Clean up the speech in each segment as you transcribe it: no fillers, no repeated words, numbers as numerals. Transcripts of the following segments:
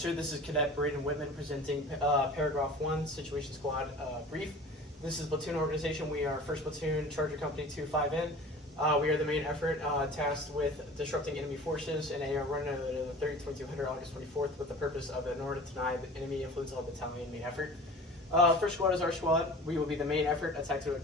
Sure, this is Cadet Braden Whitman presenting Paragraph 1, Situation Squad Brief. This is platoon organization. We are 1st Platoon, Charger Company 2-5N. We are the main effort tasked with disrupting enemy forces in a run of the 30-2200 August 24th with the purpose of, in order to deny the enemy influence on the battalion main effort. First squad is our squad. We will be the main effort attack to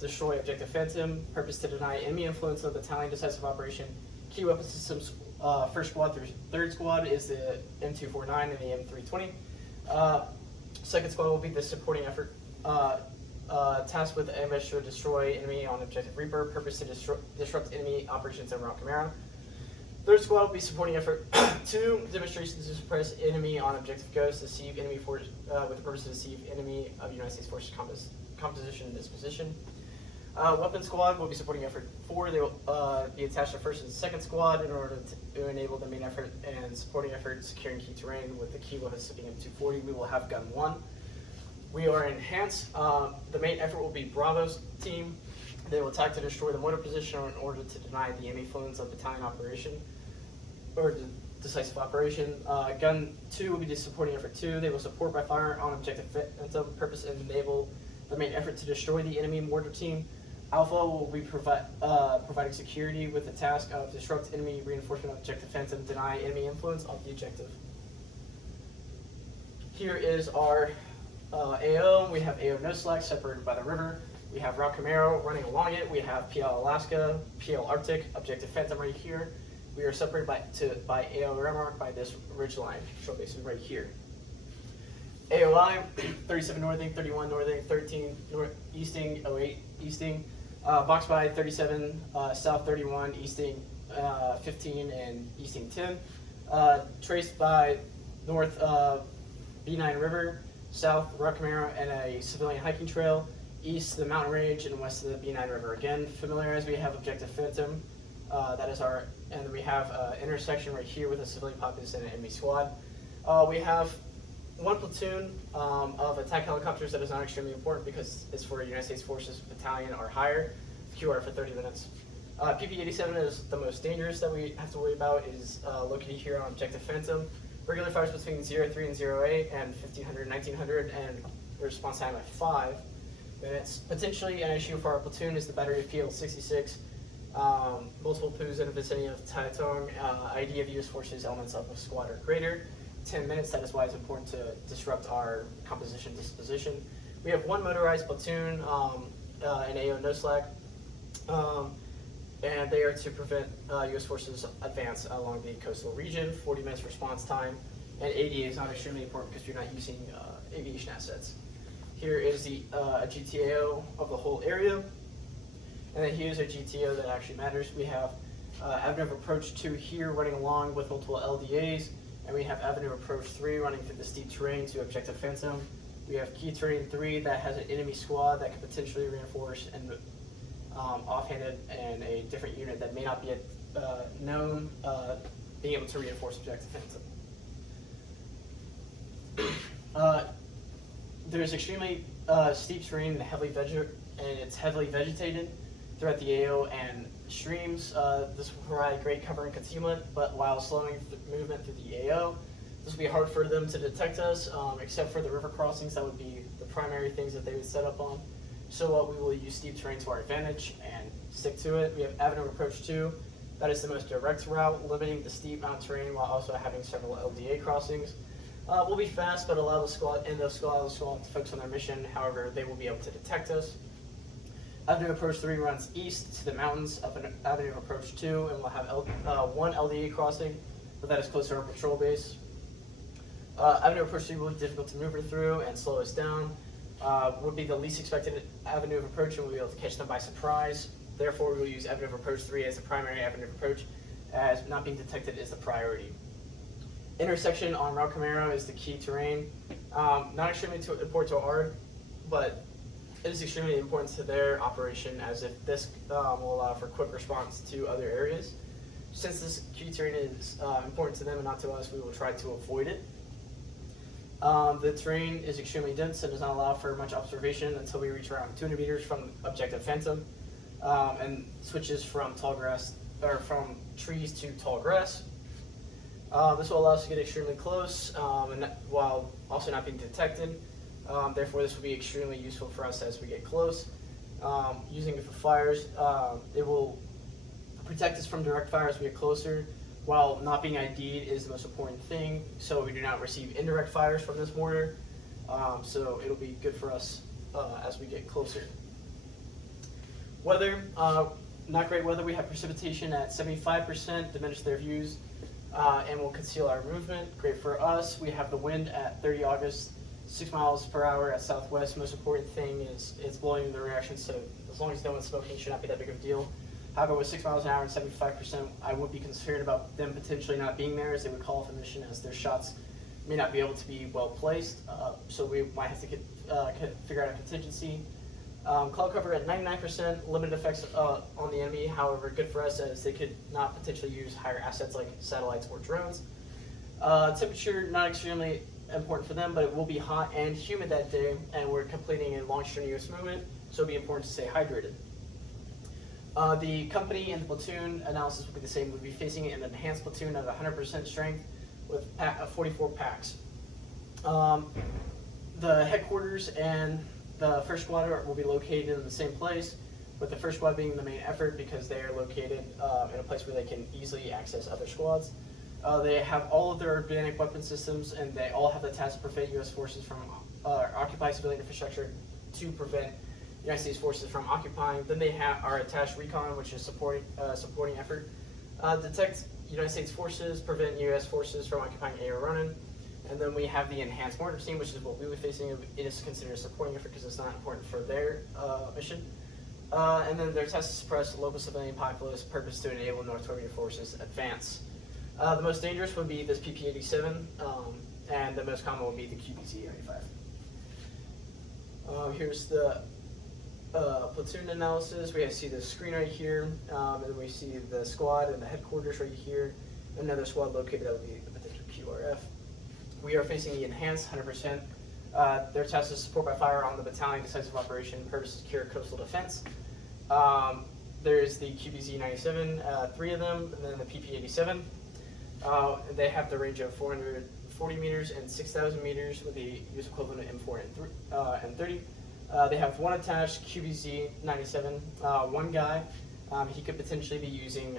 destroy Objective Phantom. Purpose to deny enemy influence on the battalion decisive operation. Key weapon systems. First squad through third squad is the M249 and the M320. Second squad will be the supporting effort tasked with ambush to destroy enemy on Objective Reaper. Purpose to disrupt enemy operations in Rock Camaro. Third squad will be supporting effort 2, demonstrations to suppress enemy on Objective Ghost, deceive enemy force with the purpose to deceive enemy of United States Forces composition and disposition. Weapon squad will be supporting effort 4. They will be attached to first and second squad in order to enable the main effort and supporting effort securing key terrain with the key weapon sitting M240. We will have gun 1. We are enhanced. The main effort will be Bravo's team. They will attack to destroy the mortar position in order to deny the enemy influence of battalion operation or decisive operation. Gun 2 will be the supporting effort 2. They will support by fire on Objective Phantom. Purpose and enable the main effort to destroy the enemy mortar team. Alpha will be providing security with the task of disrupt enemy reinforcement of Objective Phantom, deny enemy influence on the objective. Here is our AO. We have AO No Slack separated by the river. We have Route Camaro running along it. We have PL Alaska, PL Arctic, Objective Phantom right here. We are separated by AO Remark by this ridge line, short basically right here. AOI, 37 northing, 31 northing, 13 north easting, 08 easting. Box by 37, south 31, easting 15, and easting 10. Traced by north B9 River, south Rock Camaro, and a civilian hiking trail. East the mountain range, and west of the B9 River. Again, familiarize, we have Objective Phantom. That is our, and we have intersection right here with a civilian populace and an enemy squad. We have one platoon of attack helicopters that is not extremely important because it's for United States Forces battalion or higher. QR for 30 minutes. PP-87 is the most dangerous that we have to worry about. It is located here on Objective Phantom. Regular fires between 03 and 08 and 1500, 1900, and response time at 5 minutes. Potentially an issue for our platoon is the battery of PL-66. Multiple POOs in the vicinity of Taitong. ID of US Forces elements of a squad or greater. 10 minutes, that is why it's important to disrupt our composition disposition. We have one motorized platoon, an AO No Slack, and they are to prevent US Forces advance along the coastal region. 40 minutes response time, and ADA is not extremely important because you're not using aviation assets. Here is the GTO of the whole area, and then here's a GTO that actually matters. We have Avenue of Approach 2 here running along with multiple LDAs. And we have Avenue Approach 3 running through the steep terrain to Objective Phantom. We have Key Terrain 3 that has an enemy squad that could potentially reinforce and offhanded and a different unit that may not be known being able to reinforce Objective Phantom. There's extremely steep terrain and it's heavily vegetated throughout the AO and streams. This will provide great cover and concealment, but while slowing the movement through the AO, this will be hard for them to detect us, except for the river crossings. That would be the primary things that they would set up on. So we will use steep terrain to our advantage and stick to it. We have Avenue Approach 2. That is the most direct route, limiting the steep mountain terrain while also having several LDA crossings. We'll be fast, but allow the squad to focus on their mission. However, they will be able to detect us. Avenue Approach 3 runs east to the mountains up an Avenue Approach 2, and we'll have one LDA crossing, but that is close to our patrol base. Avenue Approach 3 will be difficult to maneuver through and slow us down. Would be the least expected avenue of approach, and we'll be able to catch them by surprise. Therefore, we will use Avenue of Approach 3 as the primary avenue of approach, as not being detected is the priority. Intersection on Route Camaro is the key terrain. Not extremely important to our, but it is extremely important to their operation, as if this will allow for quick response to other areas. Since this key terrain is important to them and not to us, we will try to avoid it. The terrain is extremely dense and does not allow for much observation until we reach around 200 meters from Objective Phantom, and switches from tall grass or from trees to tall grass. This will allow us to get extremely close while also not being detected. Therefore, this will be extremely useful for us as we get close. Using it for fires, it will protect us from direct fire as we get closer, while not being ID'd is the most important thing, so we do not receive indirect fires from this mortar. So it'll be good for us as we get closer. Weather, not great weather. We have precipitation at 75%, diminish their views, and will conceal our movement. Great for us. We have the wind at 30 August, 6 miles per hour at southwest. Most important thing is it's blowing in the direction, so as long as no one's smoking, it should not be that big of a deal. However, with 6 miles an hour and 75%, I would be concerned about them potentially not being there, as they would call off a mission, as their shots may not be able to be well placed. So we might have to figure out a contingency. Cloud cover at 99%, limited effects on the enemy. However, good for us as they could not potentially use higher assets like satellites or drones. Temperature, not extremely important for them, but it will be hot and humid that day, and we're completing a long strenuous movement, so it'll be important to stay hydrated. The company and the platoon analysis will be the same. We'll be facing an enhanced platoon at 100% strength with 44 packs. The headquarters and the first squad will be located in the same place, with the first squad being the main effort because they are located in a place where they can easily access other squads. They have all of their organic weapon systems, and they all have the task to prevent U.S. forces from occupy civilian infrastructure to prevent United States forces from occupying. Then they have our attached recon, which is supporting effort. Detect United States forces, prevent U.S. forces from occupying A or running. And then we have the enhanced mortar team, which is what we were facing. It is considered a supporting effort because it's not important for their mission. And then their task to suppress local civilian populace, purpose to enable North Korean forces advance. The most dangerous would be this PP-87, and the most common would be the QBZ-95. Here's the platoon analysis. We see the screen right here, and then we see the squad and the headquarters right here. Another squad located, that would be the potential QRF. We are facing the enhanced 100%. Their task is support by fire on the battalion decisive operation, purpose to secure coastal defense. There's the QBZ-97, 3 of them, and then the PP-87. They have the range of 440 meters and 6,000 meters with the US equivalent of M4 and 30. They have one attached QBZ-97, one guy. He could potentially be using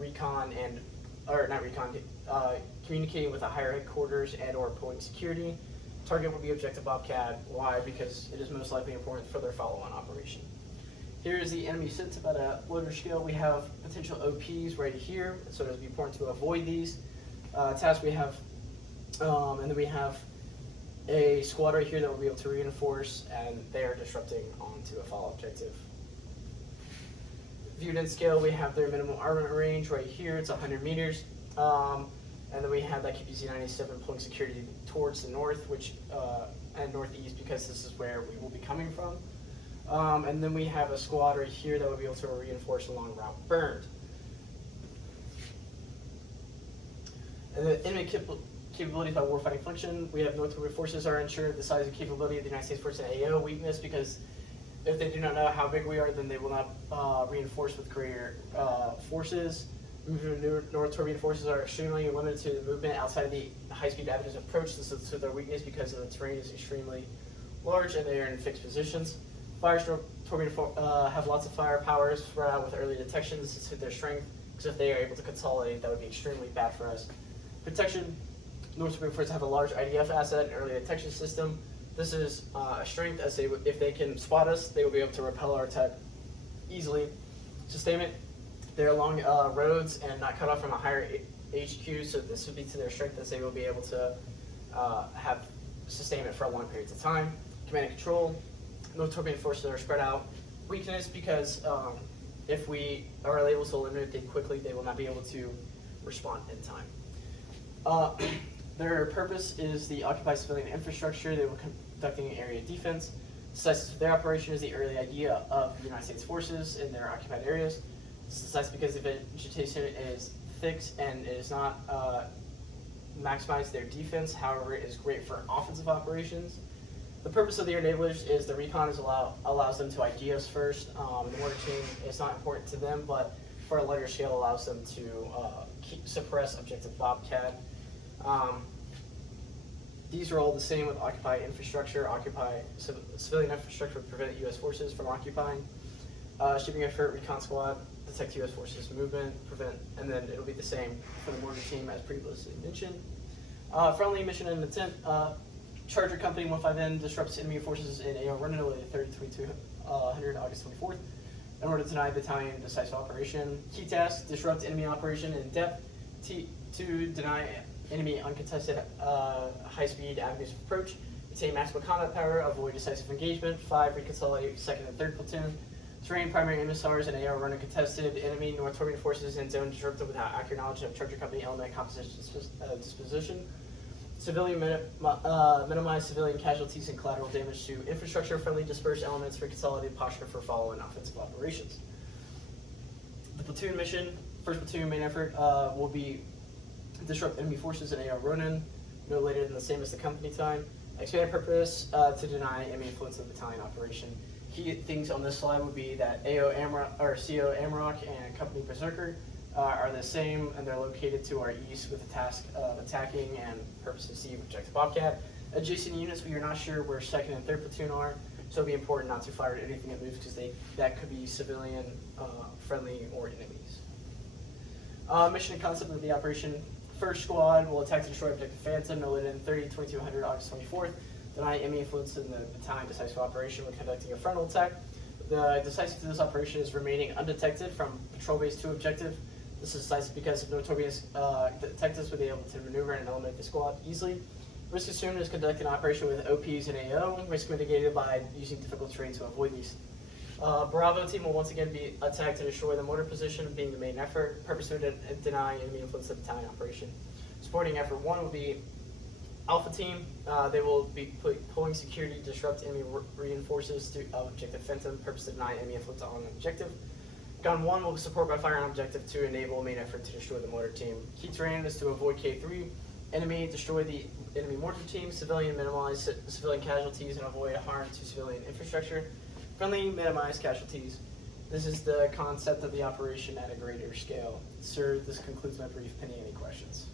recon communicating with a higher headquarters and or pulling security. Target would be objective Bobcat. Why? Because it is most likely important for their follow-on operation. Here is the enemy SITs at a loader scale. We have potential OPs right here, so it would be important to avoid these. Tasks we have, and then we have a squad right here that will be able to reinforce, and they are disrupting onto a follow objective. Viewed in scale, we have their minimum armament range right here. It's 100 meters. And then we have that QBZ-97 pulling security towards the north, and northeast, because this is where we will be coming from. And then we have a squad right here that will be able to reinforce along Route Burned. And the enemy capabilities by warfighting function, we have North Korean forces are ensured the size and capability of the United States forces in AO. Weakness, because if they do not know how big we are, then they will not reinforce with greater forces. North Korean forces are extremely limited to the movement outside of the high-speed avenues of approach. This is to their weakness because the terrain is extremely large and they are in fixed positions. Fires have lots of firepower spread out with early detection. This is to their strength, because if they are able to consolidate, that would be extremely bad for us. Protection, North Korean forces have a large IDF asset and early detection system. This is a strength, as if they can spot us, they will be able to repel our attack easily. Sustainment, they're along roads and not cut off from a higher HQ, so this would be to their strength, as they will be able to have sustainment for long periods of time. Command and control, North Korean forces are spread out. Weakness, because if we are able to eliminate them quickly, they will not be able to respond in time. Their purpose is the occupied civilian infrastructure. They were conducting area defense. Decisive of their operation is the early idea of the United States forces in their occupied areas. This is decisive because the vegetation is thick and it is not maximize their defense. However, it is great for offensive operations. The purpose of the air enablers is the recon allows them to ID us first. The mortar team is not important to them, but for a lighter scale allows them to suppress objective Bobcat. These are all the same with occupy infrastructure. Occupy civilian infrastructure would prevent U.S. forces from occupying. Shipping effort, recon squad, detect U.S. forces movement, prevent, and then it'll be the same for the mortar team as previously mentioned. Friendly mission and intent. Charger Company 15N disrupts enemy forces in AO running over the 30-2200 August 24th in order to deny battalion decisive operation. Key task, disrupt enemy operation in depth. To deny enemy uncontested high-speed avenues of approach. Attain maximum combat power, avoid decisive engagement. 5, reconsolidate 2nd and 3rd platoon. Train primary MSRs and AR running contested enemy North Torbian forces in zone disrupted without accurate knowledge of Charger Company element composition disposition. Civilian minimize civilian casualties and collateral damage to infrastructure. Friendly disperse elements for consolidated posture for follow-on offensive operations. The platoon mission, first platoon main effort will be disrupt enemy forces in AR Ronin, no later than the same as the company time. Expanded purpose to deny enemy influence of the battalion operation. Key things on this slide would be that AO Amrock, or CO Amrock and Company Berserker are the same, and they're located to our east with the task of attacking and purpose to see objective Bobcat. Adjacent units, we are not sure where 2nd and 3rd platoon are, so it'll be important not to fire at anything that moves because that could be civilian, friendly, or enemies. Mission and concept of the operation. First squad will attack to destroy objective Phantom no later than 30-2200 August 24th. Deny enemy influence in the battalion decisive operation when conducting a frontal attack. The decisive to this operation is remaining undetected from patrol base to objective. This is decisive because if no Torbian's detectives would be able to maneuver and eliminate the squad easily. Risk assumed is conducting an operation with OPs and AO. Risk mitigated by using difficult terrain to avoid these. Bravo team will once again be attacked to destroy the mortar position, being the main effort. Purpose to deny enemy influence of the battalion operation. Supporting effort 1 will be Alpha team. They will be pulling security to disrupt enemy reinforces to objective Phantom. Purpose to deny enemy influence on objective. Gun 1 will support by fire on objective to enable main effort to destroy the mortar team. Key terrain is to avoid K3. Enemy, destroy the enemy mortar team. Civilian, minimize civilian casualties and avoid harm to civilian infrastructure. Friendly, minimize casualties. This is the concept of the operation at a greater scale. Sir, this concludes my brief. Pending any questions?